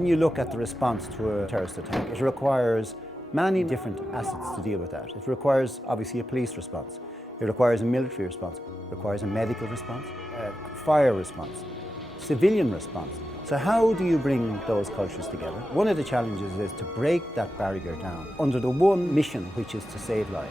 When you look at the response to a terrorist attack, it requires many different assets to deal with that. It requires obviously a police response. It requires a military response. It requires a medical response, a fire response, civilian response. So how do you bring those cultures together? One of the challenges is to break that barrier down under the one mission, which is to save lives.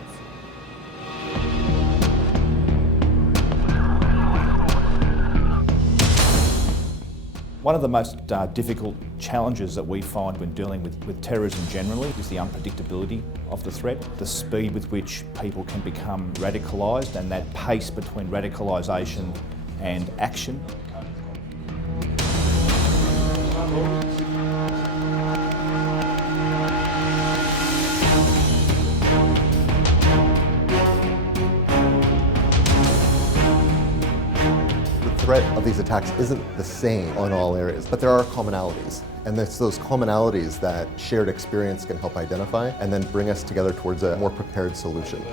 One of the most difficult challenges that we find when dealing with terrorism generally is the unpredictability of the threat, the speed with which people can become radicalised, and that pace between radicalisation and action. The threat of these attacks isn't the same on all areas, but there are commonalities. And it's those commonalities that shared experience can help identify and then bring us together towards a more prepared solution.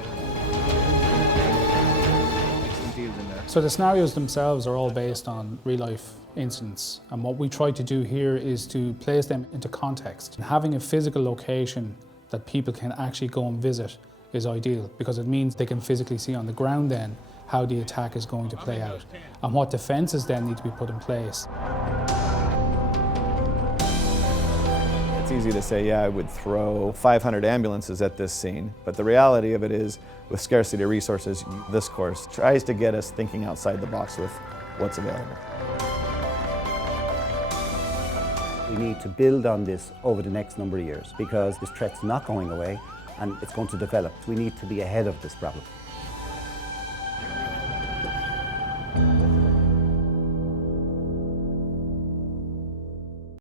So the scenarios themselves are all based on real-life incidents, and what we try to do here is to place them into context. Having a physical location that people can actually go and visit is ideal, because it means they can physically see on the ground then how the attack is going to play out and what defences then need to be put in place. It's easy to say, yeah, I would throw 500 ambulances at this scene, but the reality of it is, with scarcity of resources, this course tries to get us thinking outside the box with what's available. We need to build on this over the next number of years because this threat's not going away and it's going to develop. We need to be ahead of this problem.